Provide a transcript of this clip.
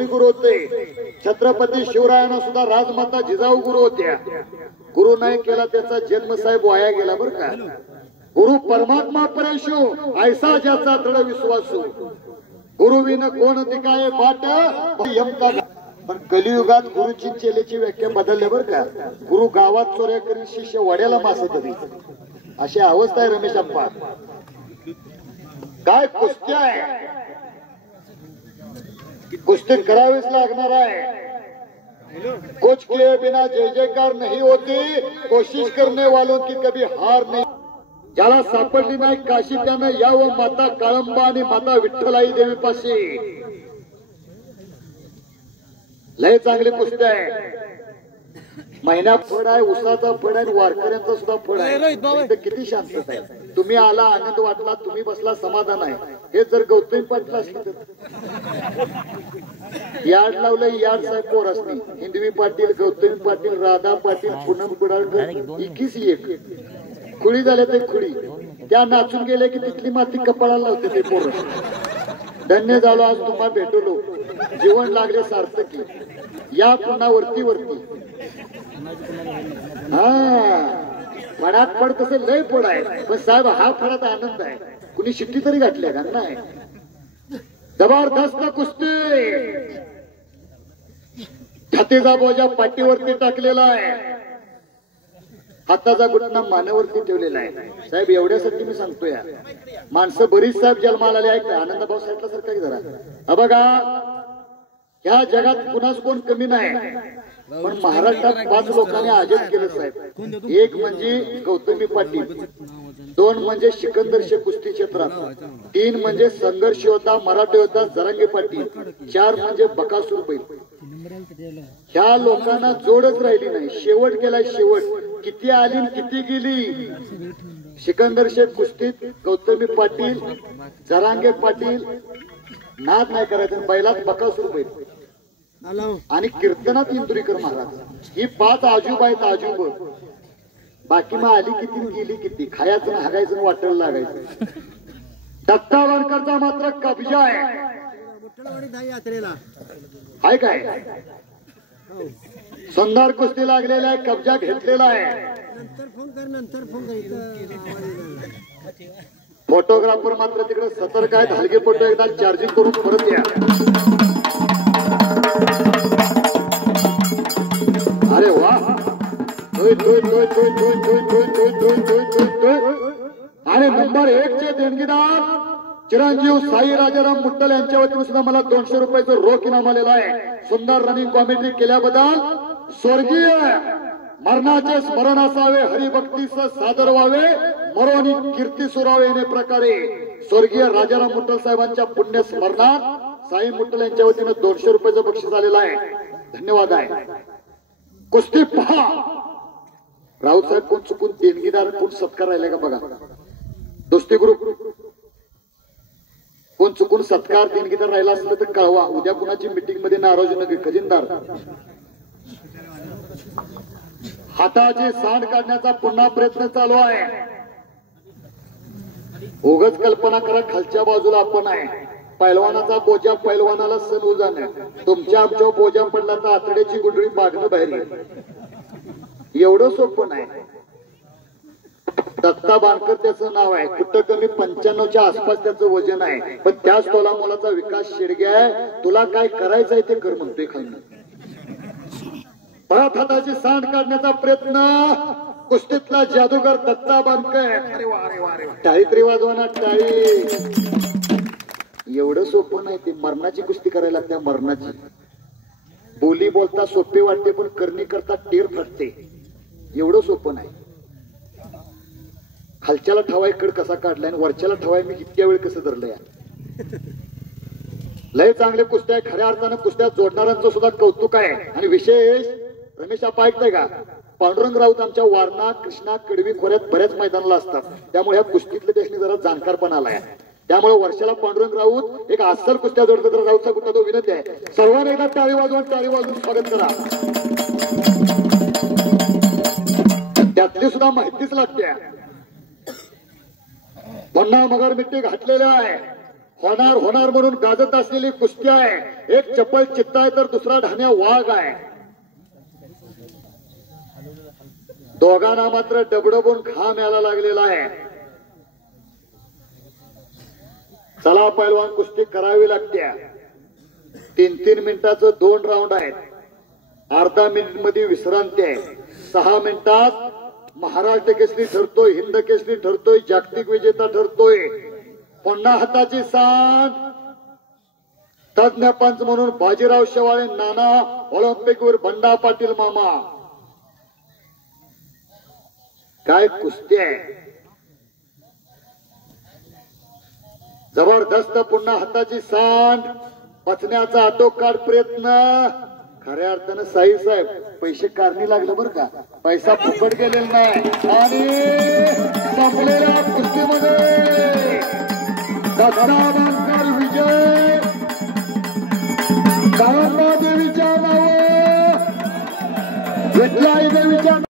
गुरु होते. छत्रपती शिवरायांना सुद्धा राजमाता जिजाऊ गुरु होत्या. गुरु नाही केला त्याचा जन्म साहेब वाया गेला बर का. गुरु परमात्मा परेशो ऐसा ज्याचा दृढ विश्वासू. गुरु विन कोण दिकाय बाट यमका. पण कलियुगात गुरुची चेलेची व्याख्या बदलली बर का. गुरु गावात चोऱ्या करीत शिष्य वड्याला मासत होते. अशी अवस्था आहे रमेश अप्पा. काय कुस्त्या आहे, कुस्ती करावीच लागणार आहे. कुछ किए बिना जय जयकार नहीं होती. कोशिश करने वालों की कभी हार नहीं. ज्याला सापडली नाही काशी त्यानं यावं माता काळंबा आणि माता विठ्ठलाई देवी पाशी. लय चांगली कुस्ती आहे. महिन्या फळ आहे, उसाचा फळ आहे, वारकऱ्यांचा सुद्धा फळ आहे. किती शांतता आहे. तुम्ही आला आनंद वाटला, तुम्ही बसला समाधान आहे. हे जर गौतमी पाटील असले तर याड लावलं याड साहेब पोरासनी. हिंदवी पाटील, गौतमी पाटील, राधा पाटील, पूनम कुडाळकर एकीच एक खुळी झाले ते खुळी. त्या नाचून गेले की तिथली माती कपाळाला लावते ते पोर. धन्य झालो आज तुम्हाला भेटलो. जीवन लागले सार्थकी. या पुन्हा वरती वरती. हा फडात फड तसं लय फड आहे. पण साहेब हा फडात आनंद आहे. कुणी शिट्टी तरी घातल्या का नाही. जबरदस्त कुस्ती. छातीचा बोजा पाठीवरती टाकलेला आहे. हाताचा गुटणा मानेवरती ठेवलेला आहे. साहेब एवढ्यासाठी मी सांगतोय, माणसं बरीच साहेब जन्माला आले आहेत. आनंद भाऊ साहेबला सारखा जरा बघा. ह्या जगात कुणाच कोण कमी नाही. पण महाराष्ट्रात 5 लोकांनी अजब केलं साहेब. एक म्हणजे गौतमी पाटील, 2 म्हणजे सिकंदर शेख कुस्ती क्षेत्रात, 3 म्हणजे संघर्ष योद्धा मराठी योद्धा जरांगे पाटील, 4 म्हणजे बकासूर बैल. ह्या लोकांना जोडच राहिली नाही. शेवट केलाय शेवट. किती आली किती गेली. सिकंदर शेख कुस्तीत, गौतमी पाटील, जरांगे पाटील. नाद नाही करायचं. बैलात बकासूर बैल आणि कीर्तनात इंदुरीकर महाराज. ही 5 आजूब आहेत. आजूब बाकी मग आली किती गेली किती. खायचं हागायचं वाटायला लागायचं. दत्ता वारकरचा मात्र कब्जा आहे. हाय काय सुंदर कुस्ती लागलेला आहे. कब्जा घेतलेला आहे. फोटोग्राफर मात्र तिकडे सतर्क आहेत. हलके फोटो एकदा चार्जिंग करून परत या. अरे वा. आणि नंबर 1 चे देणगीदार चिरंजीव साई राजाराम मुट्टल यांच्या वतीने सुद्धा मला 200 रुपयाचं रोख इनाम आलेलं आहे. सुंदर रनिंग कॉमेंट्री केल्याबद्दल. स्वर्गीय मरणाचे स्मरण असावे, हरिभक्तीस सादर व्हावे, मरोनी कीर्ती सुरावे येणे प्रकारे स्वर्गीय राजाराम मुट्टल साहेबांच्या पुण्य स्मरणात साई मुट्टल यांच्या वतीने 200 रुपयाचं बक्षीस आलेलं आहे. धन्यवाद आहे. कुस्ती पहा. राऊत साहेब कोण चुकून देणगीदार कोण सत्कार राहिले का बघा. दोस्ती ग्रुप कोण चुकून सत्कार देणगीदार राहिला असलं तर कळवा. उद्या कुणाची मीटिंग मध्ये नाराजी नका. खजिनदार हाताची सांड काढण्याचा पुन्हा प्रयत्न चालू आहे. उगाच कल्पना करा खालच्या बाजूला आपण आहे. पैलवानाचा बोजा पैलवानाला सण उजाणे. तुमच्या आमच्या बोजा पडला तर आतड्याची गुंडळी बागणं बाहेर. एवढं सोपं नाही. दत्ता बाणकर त्याचं नाव आहे. कुठं कमी 95च्या आसपास त्याचं वजन आहे. पण त्याच तोला मुलाचा विकास शिडग्या आहे. तुला काय करायचंय ते कर म्हणतोय खालनं. परत हाताची सांड काढण्याचा प्रयत्न. कुस्तीतला जादूगर दत्ता बाणकर. टाळी तरी वाजवाना टाळी. एवढं सोपं नाही ते. मरणाची कुस्ती करायला लागते. मरणाची बोली बोलता सोपे वाटते पण करणी करता टेर फटते. एवढं सोपं नाही. खालच्याला ठवाय कड कसा काढलाय आणि वरच्याला ठवाय मी इतक्या वेळ कसं धरलंय. लय चांगले कुस्त्या आहे. खऱ्या अर्थानं कुस्त्या जोडणाऱ्यांचं सुद्धा कौतुक आहे. आणि विशेष रमेश आपण ऐकताय का, पांडुरंग राऊत आमच्या वारणा कृष्णा कडवी खोऱ्यात बऱ्याच मैदानाला असतात. त्यामुळे ह्या कुस्तीतले त्याने जरा जाणकारपण आलाय. त्यामुळे वर्षाला पांडुरंग राऊत एक अस्सल कुस्त्या जोडतो. तर राऊतचा कुठला तो विनंती आहे. सर्वांना एकदा टाळी वाजवून स्वागत करा. त्यातली सुद्धा माहितीच लागते. पुन्हा मगर मिट्टी घातलेल्या आहे. होणार होणार म्हणून गाजत असलेली कुस्ती आहे. एक चप्पल चित्ता आहे तर दुसरा ढाण्या वाघ आहे. दोघांना मात्र डबडबून घाम यायला लागलेला आहे. चला पैलवान, कुस्ती करावी लागते. 3-3 मिनिटाचं 2 राऊंड आहेत. अर्धा मिनिट मध्ये विश्रांती आहे. 6 मिनिटात महाराष्ट्र केसरी ठरतोय, हिंद केसरी ठरतोय, जागतिक विजेता ठरतोय. पुन्हा हाताची सांड. तज्ञ पंच म्हणून बाजीराव शेवाळे, नाना, ऑलिम्पिक वीर बंडा पाटील मामा. काय कुस्ती आहे, जबरदस्त. पुन्हा हाताची सांड, पचण्याचा आटोकाट प्रयत्न. खऱ्या अर्थानं साई साहेब पैसे कारणी लागलं बरं का, पैसा फुकट गेलेला नाही. आणि संपलेल्या कुस्तीमध्ये दत्तावंकर विजय. देवीच्या नावे, विठलाई देवीच्या